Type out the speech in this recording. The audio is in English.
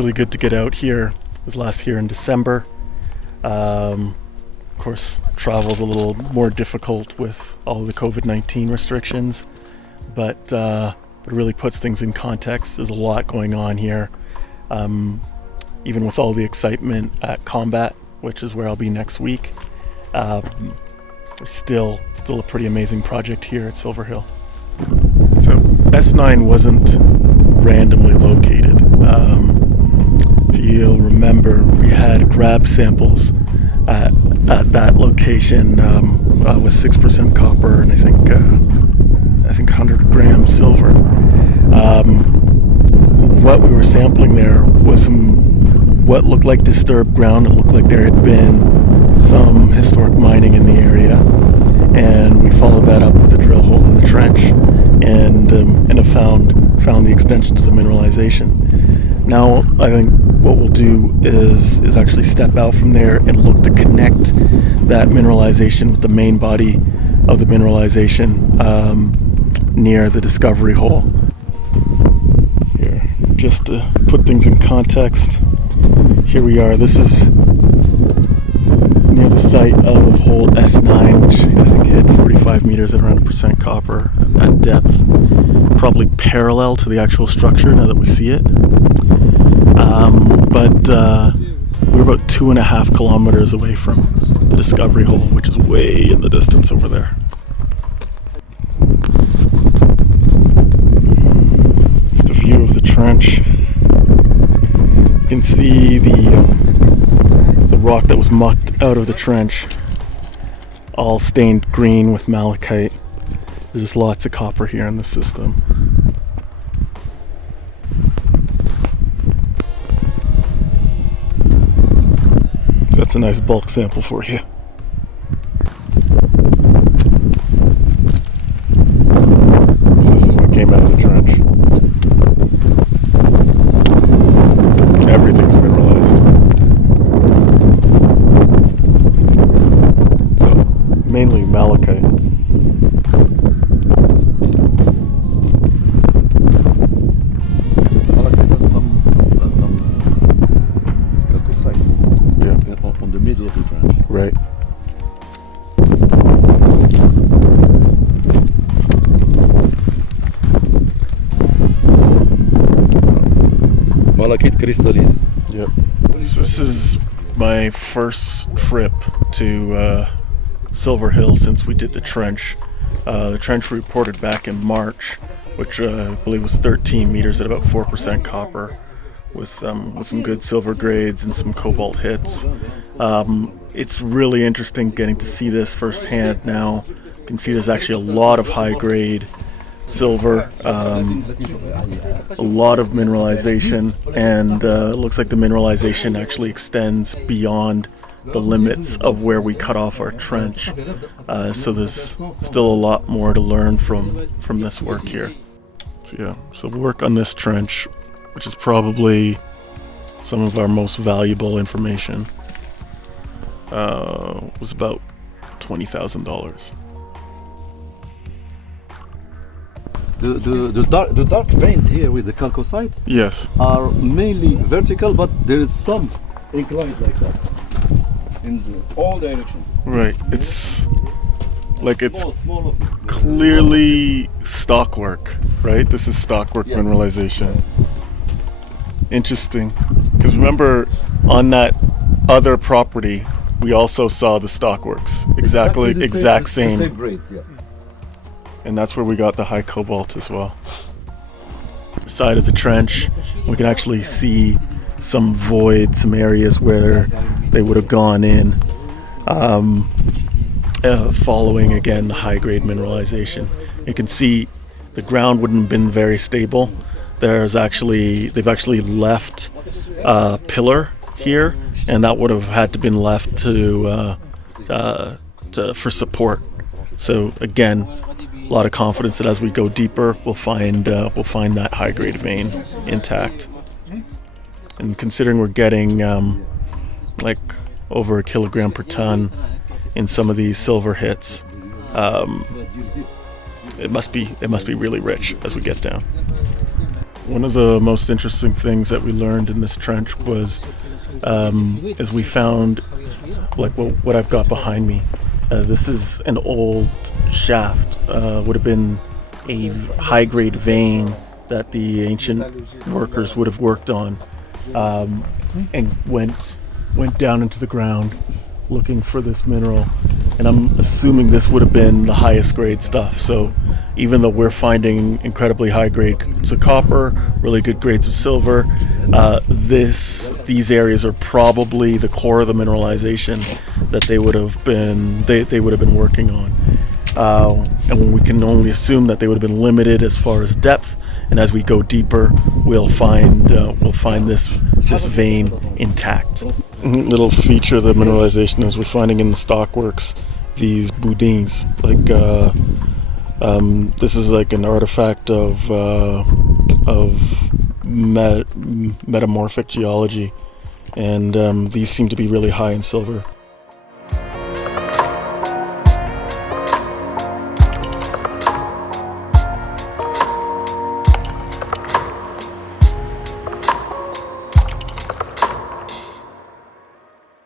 really good to get out here. It was last year in December. Of course, travel's a little more difficult with all the COVID-19 restrictions, but it really puts things in context. There's a lot going on here, even with all the excitement at Combat, which is where I'll be next week. Still a pretty amazing project here at Silver Hill. So S9 wasn't randomly located. If you'll remember, we had grab samples at that location with 6% copper and I think 100 grams silver. What we were sampling there was what looked like disturbed ground. It looked like there had been some historic mining in the area, and we followed that up with a drill hole in the trench, and have found the extension to the mineralization. Now I think what we'll do is actually step out from there and look to connect that mineralization with the main body of the mineralization near the discovery hole. Here, just to put things in context, here we are. This is near the site of hole S9, which I think hit 45 meters at around 1% copper at depth, probably parallel to the actual structure now that we see it. But we're about 2.5 kilometers away from the discovery hole, which is way in the distance over there. Just a view of the trench. You can see the rock that was mucked out of the trench, all stained green with malachite. There's lots of copper here in the system. So that's a nice bulk sample for you. So this is what came out of the trench. Everything's mineralized. So, mainly malachite. Malachite and some calcosite. Yeah. On the middle of the trench. Right. Malachite crystallized. Yep. So this is my first trip to Silver Hill since we did the trench. The trench we reported back in March, which I believe was 13 meters at about 4% copper, with some good silver grades and some cobalt hits. It's really interesting getting to see this firsthand now. You can see there's actually a lot of high grade silver, a lot of mineralization, and it looks like the mineralization actually extends beyond the limits of where we cut off our trench. So there's still a lot more to learn from this work here. So work on this trench, which is probably some of our most valuable information, was about $20,000. The dark veins here with the calcosite, yes, are mainly vertical, but there is some inclined like that in all directions. Right. It's like it's small clearly stockwork, right? This is stockwork Yes. mineralization. Interesting, because remember on that other property we also saw the stockworks, exact the same. same grades, yeah. And that's where we got the high cobalt as well. Side of the trench, we can actually see some voids, some areas where they would have gone in, following again the high grade mineralization. You can see the ground wouldn't have been very stable. They've actually left a pillar here, and that would have had to been left for support. So again, a lot of confidence that as we go deeper, we'll find that high grade vein intact. And considering we're getting like over a kilogram per ton in some of these silver hits, it must be really rich as we get down. One of the most interesting things that we learned in this trench was, as we found, like what I've got behind me. This is an old shaft. Would have been a high-grade vein that the ancient workers would have worked on, and went down into the ground looking for this mineral. And I'm assuming this would have been the highest grade stuff. So even though we're finding incredibly high grades of copper, really good grades of silver, these areas are probably the core of the mineralization that they would have been working on. And we can only assume that they would have been limited as far as depth. And as we go deeper, we'll find this vein intact. Little feature of the mineralization is we're finding in the stockworks these boudins. Like this is like an artifact of metamorphic geology, and these seem to be really high in silver.